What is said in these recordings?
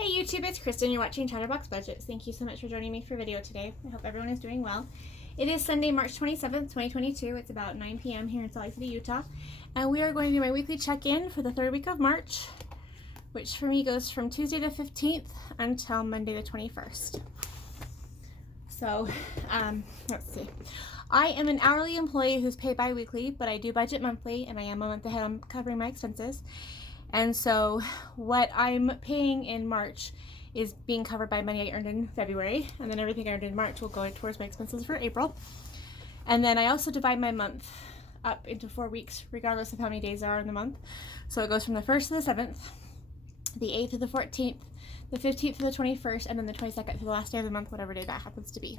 Hey YouTube, it's Kristin. You're watching Chatterbox Budgets. Thank you so much for joining me for video today. I hope everyone is doing well. It is Sunday, March 27th, 2022. It's about 9 p.m. here in Salt Lake City, Utah. And we are going to do my weekly check-in for the third week of March, which for me goes from Tuesday the 15th until Monday the 21st. So, let's see. I am an hourly employee who's paid bi-weekly, but I do budget monthly, and I am a month ahead on covering my expenses. And so what I'm paying in March is being covered by money I earned in February, and then everything I earned in March will go towards my expenses for April. And then I also divide my month up into 4 weeks, regardless of how many days there are in the month. So it goes from the 1st to the 7th, the 8th to the 14th, the 15th to the 21st, and then the 22nd to the last day of the month, whatever day that happens to be.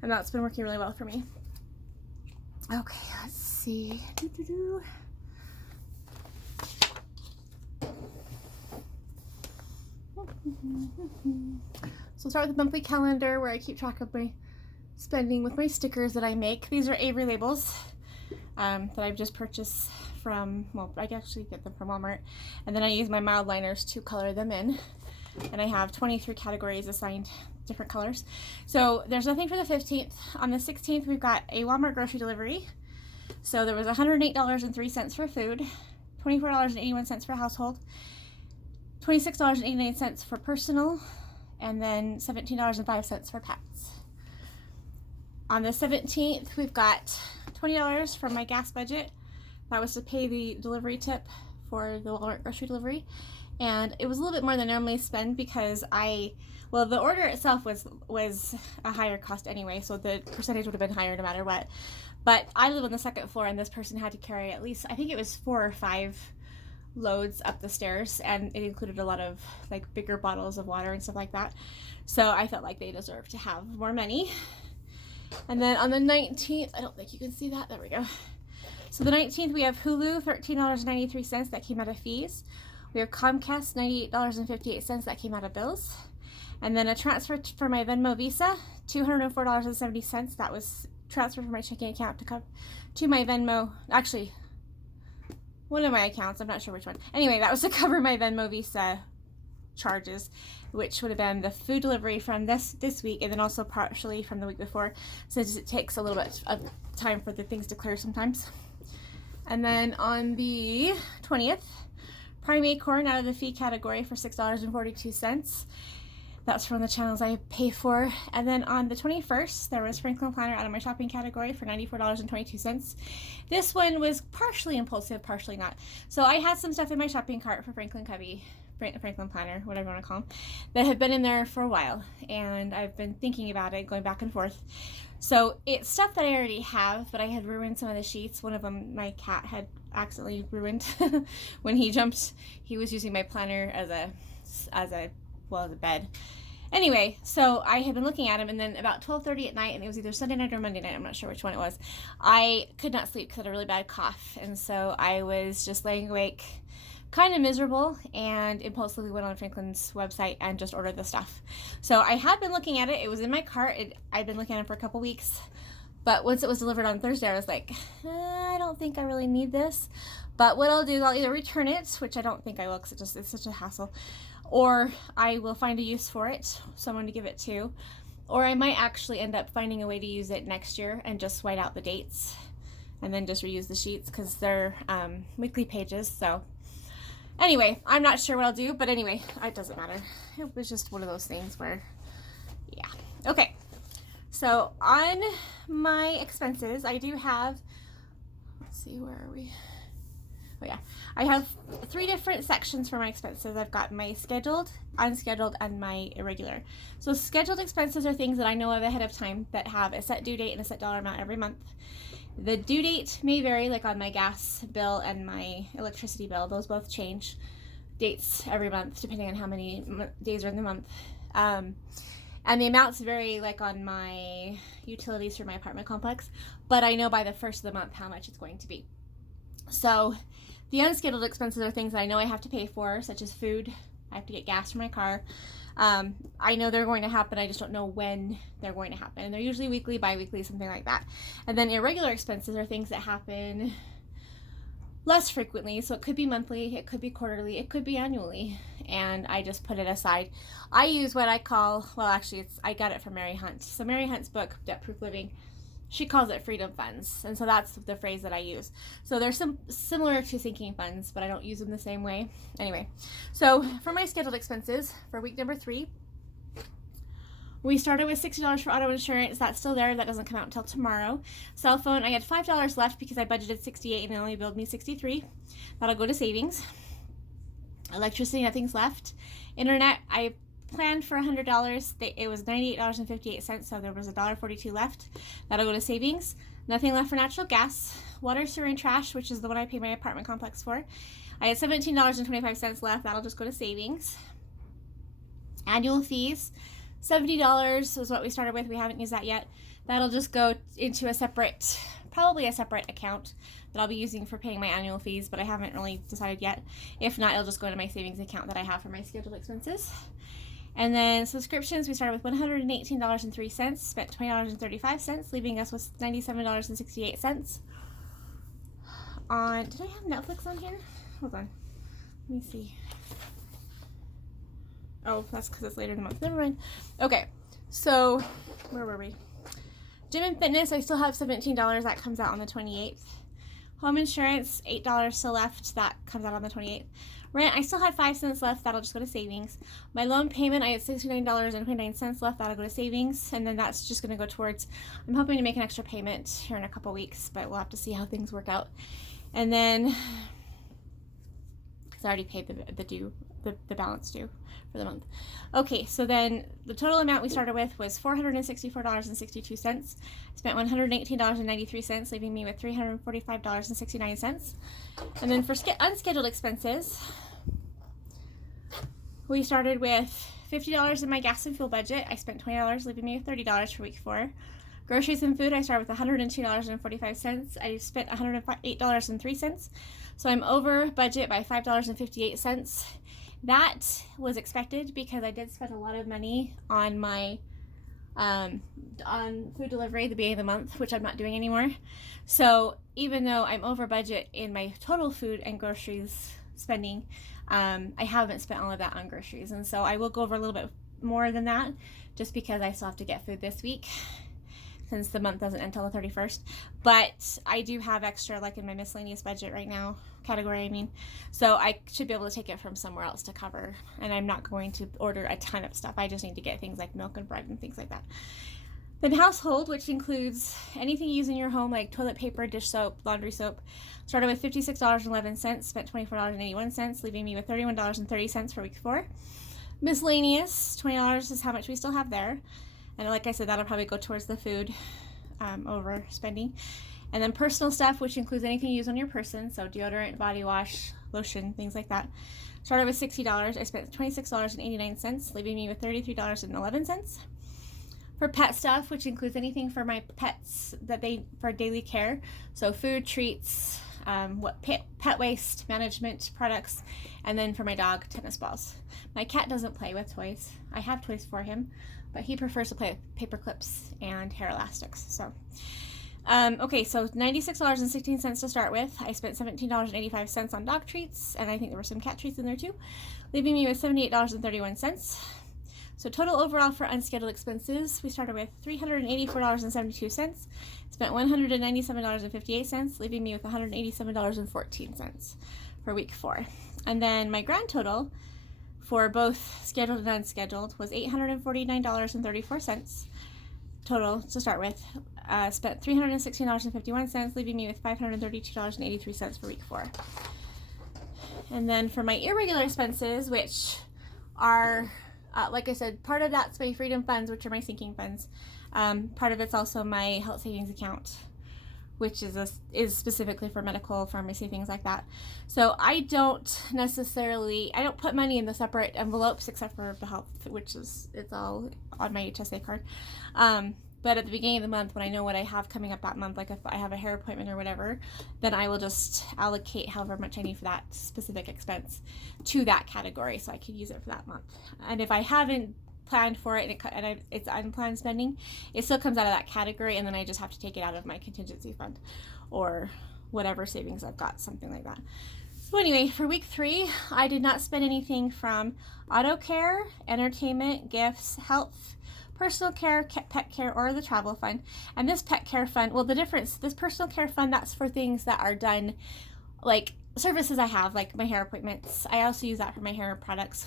And that's been working really well for me. Okay, let's see. So I'll start with the monthly calendar where I keep track of my spending with my stickers that I make. These are Avery labels that I've just purchased from, well, I actually get them from Walmart. And then I use my mild liners to color them in. And I have 23 categories assigned different colors. So there's nothing for the 15th. On the 16th, we've got a Walmart grocery delivery. So there was $108.03 for food, $24.81 for household, $26.89 for personal, and then $17.05 for pets. On the 17th, we've got $20 from my gas budget. That was to pay the delivery tip for the Walmart grocery delivery. And it was a little bit more than I normally spend because the order itself was a higher cost anyway, so the percentage would have been higher no matter what. But I live on the second floor, and this person had to carry at least, I think it was 4 or 5 loads up the stairs, and it included a lot of like bigger bottles of water and stuff like that. So I felt like they deserved to have more money. And then on the 19th, I don't think you can see that. There we go. So the 19th, we have Hulu, $13.93 that came out of fees. We have Comcast, $98.58 that came out of bills. And then a transfer for my Venmo Visa, $204.70. That was transferred from my checking account to my Venmo. Actually, one of my accounts, I'm not sure which one. Anyway, that was to cover my Venmo Visa charges, which would have been the food delivery from this week, and then also partially from the week before, since it takes a little bit of time for the things to clear sometimes. And then on the 20th, Prime Acorn out of the fee category for $6.42. That's from the channels I pay for. And then on the 21st, there was Franklin Planner out of my shopping category for $94.22. This one was partially impulsive, partially not. So I had some stuff in my shopping cart for Franklin Planner, whatever you want to call them, that had been in there for a while. And I've been thinking about it, going back and forth. So it's stuff that I already have, but I had ruined some of the sheets. One of them, my cat had accidentally ruined when he jumped. He was using my planner as a bed. Anyway, so I had been looking at him, and then about 12:30 at night, and it was either Sunday night or Monday night, I'm not sure which one it was, I could not sleep because I had a really bad cough, and so I was just laying awake, kind of miserable, and impulsively went on Franklin's website and just ordered the stuff. So I had been looking at it. It was in my cart. I'd been looking at it for a couple weeks, but once it was delivered on Thursday, I was like, I don't think I really need this. But what I'll do is I'll either return it, which I don't think I will because it's such a hassle, or I will find a use for it, someone to give it to, or I might actually end up finding a way to use it next year and just white out the dates and then just reuse the sheets because they're weekly pages. So anyway, I'm not sure what I'll do, but anyway, it doesn't matter. It was just one of those things where, yeah. Okay, so on my expenses, I do have, let's see, where are we? Oh yeah, I have 3 different sections for my expenses. I've got my scheduled, unscheduled, and my irregular. So scheduled expenses are things that I know of ahead of time that have a set due date and a set dollar amount every month. The due date may vary, like on my gas bill and my electricity bill. Those both change dates every month depending on how many days are in the month. And the amounts vary, like on my utilities for my apartment complex, but I know by the 1st of the month how much it's going to be. So the unscheduled expenses are things that I know I have to pay for, such as food. I have to get gas for my car. I know they're going to happen. I just don't know when they're going to happen. And they're usually weekly, bi-weekly, something like that. And then irregular expenses are things that happen less frequently. So it could be monthly, it could be quarterly, it could be annually. And I just put it aside. I use what I call, well, actually, I got it from Mary Hunt. So Mary Hunt's book, Debt Proof Living, she calls it freedom funds. And so that's the phrase that I use. So they're similar to sinking funds, but I don't use them the same way. Anyway, so for my scheduled expenses for week number 3, we started with $60 for auto insurance. That's still there. That doesn't come out until tomorrow. Cell phone, I had $5 left because I budgeted $68 and they only billed me $63. That'll go to savings. Electricity, nothing's left. Internet, I planned for $100. It was $98.58, so there was $1.42 left. That'll go to savings. Nothing left for natural gas. Water, sewer, and trash, which is the one I pay my apartment complex for. I had $17.25 left. That'll just go to savings. Annual fees, $70 is what we started with. We haven't used that yet. That'll just go into a separate, probably a separate account that I'll be using for paying my annual fees, but I haven't really decided yet. If not, it'll just go into my savings account that I have for my scheduled expenses. And then subscriptions, we started with $118.03, spent $20.35, leaving us with $97.68. Did I have Netflix on here? Hold on. Let me see. Oh, that's because it's later in the month. Never mind. Okay, so where were we? Gym and fitness, I still have $17. That comes out on the 28th. Home insurance, $8 still left. That comes out on the 28th. Rent, I still had 5 cents left. That'll just go to savings. My loan payment, I had $69.29 left. That'll go to savings. And then that's just going to go towards, I'm hoping to make an extra payment here in a couple weeks, but we'll have to see how things work out. And then, because I already paid the balance due for the month. Okay, so then the total amount we started with was $464.62. Spent $118.93, leaving me with $345.69. And then for unscheduled expenses, we started with $50 in my gas and fuel budget. I spent $20, leaving me with $30 for week 4. Groceries and food, I started with $102.45. I spent $108.03. So I'm over budget by $5.58. That was expected because I did spend a lot of money on my on food delivery at the beginning of the month, which I'm not doing anymore. So even though I'm over budget in my total food and groceries spending, I haven't spent all of that on groceries. And so I will go over a little bit more than that just because I still have to get food this week since the month doesn't end until the 31st. But I do have extra, like in my miscellaneous budget right now, category, I mean. So I should be able to take it from somewhere else to cover. And I'm not going to order a ton of stuff. I just need to get things like milk and bread and things like that. Then household, which includes anything you use in your home, like toilet paper, dish soap, laundry soap, started with $56.11, spent $24.81, leaving me with $31.30 for week 4. Miscellaneous, $20 is how much we still have there. And like I said, that'll probably go towards the food overspending. And then personal stuff, which includes anything you use on your person, so deodorant, body wash, lotion, things like that. Started with $60. I spent $26.89, leaving me with $33.11. For pet stuff, which includes anything for my pets for daily care, so food, treats, pet waste management products, and then for my dog, tennis balls. My cat doesn't play with toys. I have toys for him, but he prefers to play with paper clips and hair elastics. So, okay, so $96.16 to start with. I spent $17.85 on dog treats, and I think there were some cat treats in there too, leaving me with $78.31. So total overall for unscheduled expenses, we started with $384.72, spent $197.58, leaving me with $187.14 for week 4. And then my grand total for both scheduled and unscheduled was $849.34 total to start with. Spent $316.51, leaving me with $532.83 for week 4. And then for my irregular expenses, which are like I said, part of that's my freedom funds, which are my sinking funds. Part of it's also my health savings account, which is specifically for medical, pharmacy, things like that. So I don't put money in the separate envelopes except for the health, it's all on my HSA card. But at the beginning of the month, when I know what I have coming up that month, like if I have a hair appointment or whatever, then I will just allocate however much I need for that specific expense to that category so I can use it for that month. And if I haven't planned for it and it's unplanned spending, it still comes out of that category, and then I just have to take it out of my contingency fund or whatever savings I've got, something like that. So anyway, for week 3, I did not spend anything from auto care, entertainment, gifts, health, personal care, pet care, or the travel fund. And this pet care fund, well, the difference, this personal care fund, that's for things that are done, like services I have, like my hair appointments. I also use that for my hair products,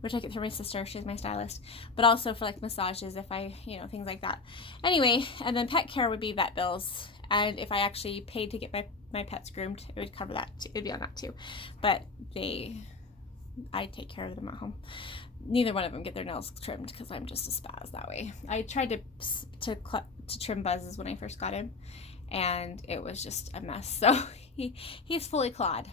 which I get through my sister. She's my stylist. But also for like massages, if I, things like that. Anyway, and then pet care would be vet bills. And if I actually paid to get my pets groomed, it would cover that too. It would be on that too. But I take care of them at home. Neither one of them get their nails trimmed because I'm just a spaz that way. I tried to trim Buzz's when I first got him, and it was just a mess. So he's fully clawed,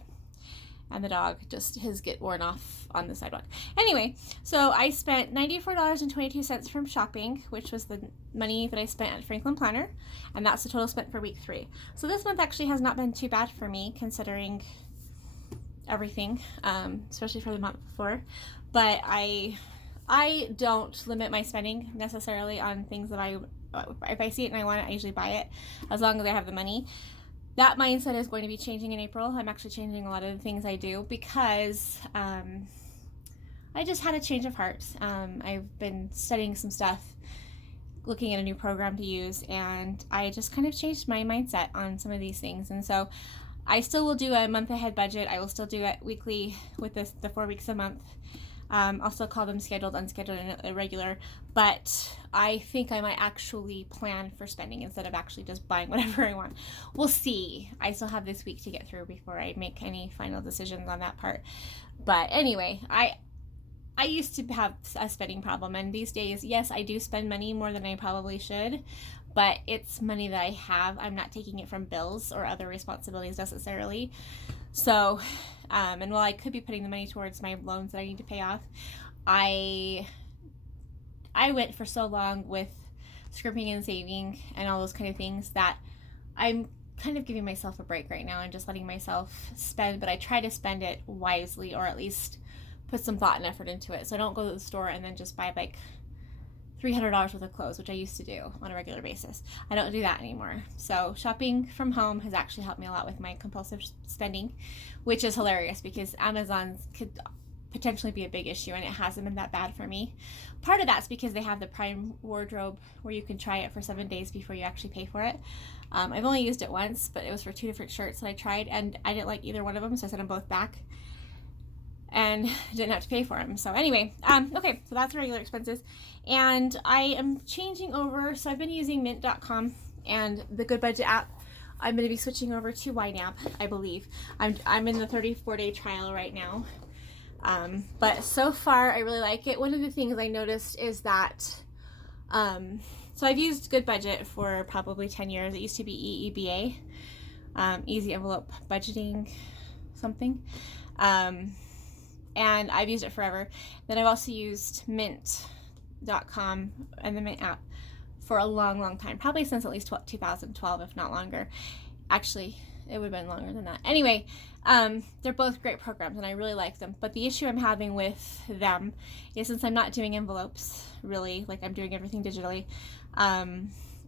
and the dog his get worn off on the sidewalk. Anyway, so I spent $94.22 from shopping, which was the money that I spent at Franklin Planner, and that's the total spent for week 3. So this month actually has not been too bad for me considering everything, especially for the month before. But I don't limit my spending necessarily on things that if I see it and I want it, I usually buy it as long as I have the money. That mindset is going to be changing in April. I'm actually changing a lot of the things I do because I just had a change of heart. I've been studying some stuff, looking at a new program to use, and I just kind of changed my mindset on some of these things. And so I still will do a month ahead budget. I will still do it weekly with the 4 weeks a month. I'll still call them scheduled, unscheduled, and irregular, but I think I might actually plan for spending instead of actually just buying whatever I want. We'll see. I still have this week to get through before I make any final decisions on that part. But anyway, I used to have a spending problem, and these days, yes, I do spend money more than I probably should, but it's money that I have. I'm not taking it from bills or other responsibilities necessarily. So, and while I could be putting the money towards my loans that I need to pay off, I went for so long with scrimping and saving and all those kind of things that I'm kind of giving myself a break right now and just letting myself spend, but I try to spend it wisely, or at least put some thought and effort into it. So I don't go to the store and then just buy like $300 worth of clothes, which I used to do on a regular basis. I don't do that anymore. So shopping from home has actually helped me a lot with my compulsive spending, which is hilarious because Amazon could potentially be a big issue, and it hasn't been that bad for me. Part of that's because they have the Prime wardrobe where you can try it for 7 days before you actually pay for it. I've only used it once, but it was for 2 different shirts that I tried, and I didn't like either one of them, so I sent them both back and didn't have to pay for them. So anyway, okay, so that's regular expenses. And I am changing over, so I've been using mint.com and the Good Budget app. I'm going to be switching over to YNAB, I believe. I'm in the 34-day trial right now. But so far, I really like it. One of the things I noticed is that, so I've used Good Budget for probably 10 years. It used to be EEBA, Easy Envelope Budgeting something. And I've used it forever. Then I've also used mint.com and the Mint app for a long, long time, probably since at least 2012, if not longer. Actually, it would have been longer than that. Anyway, they're both great programs and I really like them. But the issue I'm having with them is since I'm not doing envelopes, really, like I'm doing everything digitally,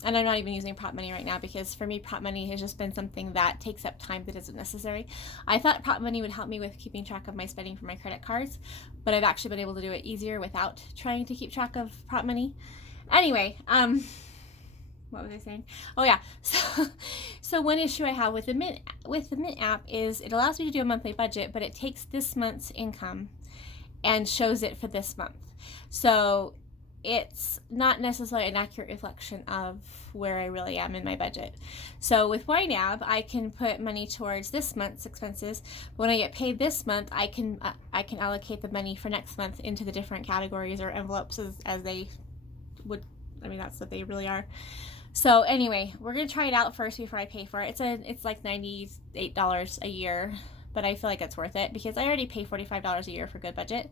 and I'm not even using prop money right now because for me, prop money has just been something that takes up time that isn't necessary. I thought prop money would help me with keeping track of my spending for my credit cards, but I've actually been able to do it easier without trying to keep track of prop money. Anyway, what was I saying? Oh yeah, so one issue I have with the Mint app is it allows me to do a monthly budget, but it takes this month's income and shows it for this month. So it's not necessarily an accurate reflection of where I really am in my budget. So with YNAB, I can put money towards this month's expenses. When I get paid this month, I can allocate the money for next month into the different categories or envelopes as they would. I mean, that's what they really are. So anyway, we're gonna try it out first before I pay for it. It's like $98 a year, but I feel like it's worth it because I already pay $45 a year for Good Budget.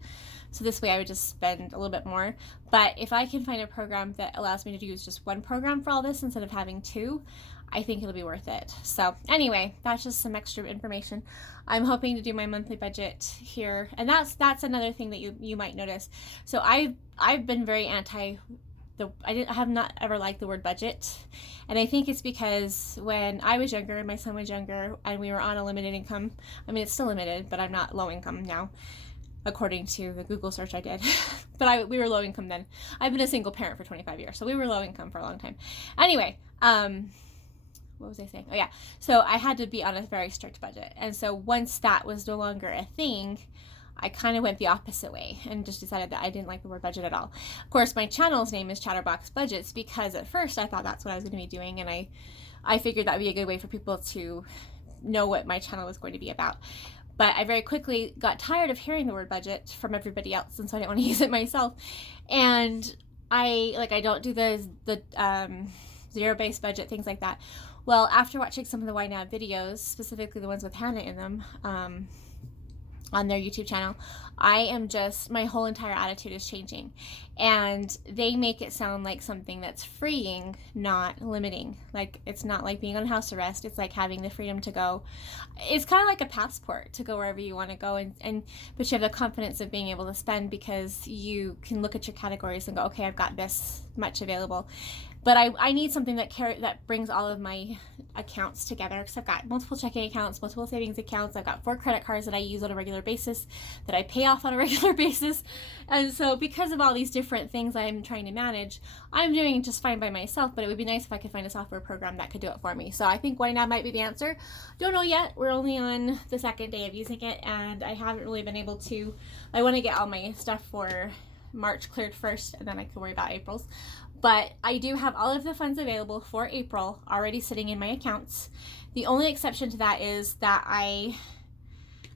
So this way I would just spend a little bit more. But if I can find a program that allows me to use just one program for all this instead of having 2, I think it'll be worth it. So anyway, that's just some extra information. I'm hoping to do my monthly budget here. And that's another thing that you might notice. So I've been very anti I have not ever liked the word budget. And I think it's because when I was younger and my son was younger and we were on a limited income, I mean, it's still limited, but I'm not low income now, according to the Google search I did. But we were low income then. I've been a single parent for 25 years, so we were low income for a long time. Anyway, what was I saying? Oh yeah, so I had to be on a very strict budget. And so once that was no longer a thing, I kind of went the opposite way and just decided that I didn't like the word budget at all. Of course, my channel's name is Chatterbox Budgets because at first I thought that's what I was going to be doing, and I figured that would be a good way for people to know what my channel was going to be about. But I very quickly got tired of hearing the word budget from everybody else, and so I didn't want to use it myself. And I don't do the zero-based budget, things like that. Well, after watching some of the YNAB videos, specifically the ones with Hannah in them, on their YouTube channel, my whole entire attitude is changing. And they make it sound like something that's freeing, not limiting. Like, it's not like being on house arrest. It's like having the freedom to go. It's kind of like a passport to go wherever you want to go, but you have the confidence of being able to spend because you can look at your categories and go, okay, I've got this much available. But I need something that brings all of my accounts together, because I've got multiple checking accounts, multiple savings accounts. I've got 4 credit cards that I use on a regular basis, that I pay off on a regular basis. And so because of all these different things I'm trying to manage, I'm doing just fine by myself, but it would be nice if I could find a software program that could do it for me. So I think YNAB might be the answer. Don't know yet. We're only on the 2nd day of using it, and I haven't really been able to. I want to get all my stuff for March cleared first, and then I can worry about April's. But I do have all of the funds available for April already sitting in my accounts. The only exception to that is that I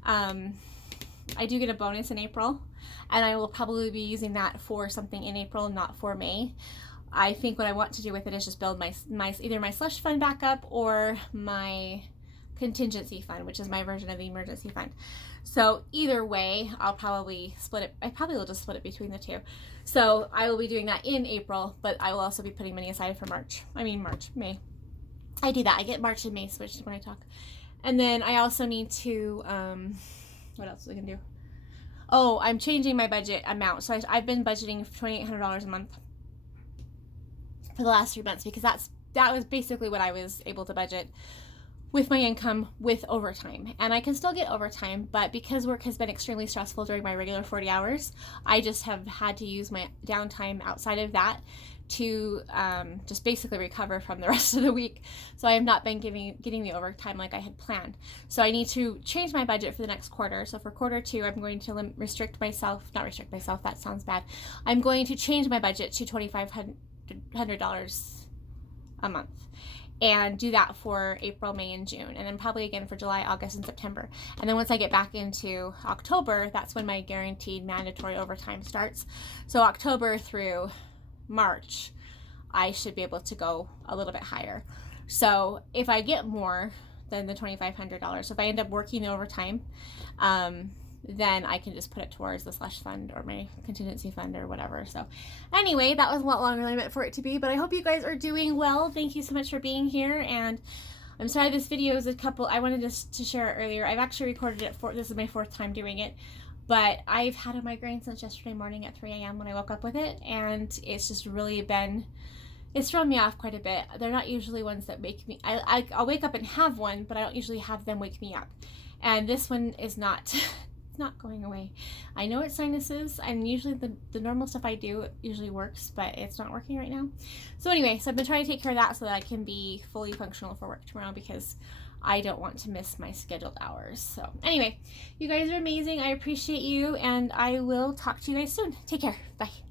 do get a bonus in April, and I will probably be using that for something in April, not for May. I think what I want to do with it is just build either my slush fund back up or my contingency fund, which is my version of the emergency fund. So either way, I'll probably split it. I probably will just split it between the two. So I will be doing that in April, but I will also be putting money aside for May. I do that. I get March and May switched when I talk. And then I also need to, what else was I going to do? Oh, I'm changing my budget amount. So I've been budgeting $2,800 a month for the last 3 months, because that was basically what I was able to budget with my income with overtime. And I can still get overtime, but because work has been extremely stressful during my regular 40 hours, I just have had to use my downtime outside of that to just basically recover from the rest of the week. So I have not been getting the overtime like I had planned. So I need to change my budget for the next quarter. So for quarter 2, I'm going to not restrict myself, that sounds bad. I'm going to change my budget to $2,500 a month, and do that for April, May, and June, and then probably again for July, August, and September. And then once I get back into October, that's when my guaranteed mandatory overtime starts. So October through March, I should be able to go a little bit higher. So if I get more than the $2,500, if I end up working the overtime, then I can just put it towards the slush fund or my contingency fund or whatever. So anyway, that was a lot longer than I meant for it to be, but I hope you guys are doing well. Thank you so much for being here. And I'm sorry this video is I wanted to share it earlier. I've actually recorded it this is my 4th time doing it, but I've had a migraine since yesterday morning at 3 a.m. when I woke up with it, and it's just really it's thrown me off quite a bit. They're not usually ones that make me, I'll wake up and have one, but I don't usually have them wake me up. And this one is not going away. I know it's sinuses, and usually the normal stuff I do usually works, but it's not working right now. So anyway, so I've been trying to take care of that so that I can be fully functional for work tomorrow, because I don't want to miss my scheduled hours. So anyway, you guys are amazing. I appreciate you, and I will talk to you guys soon. Take care. Bye.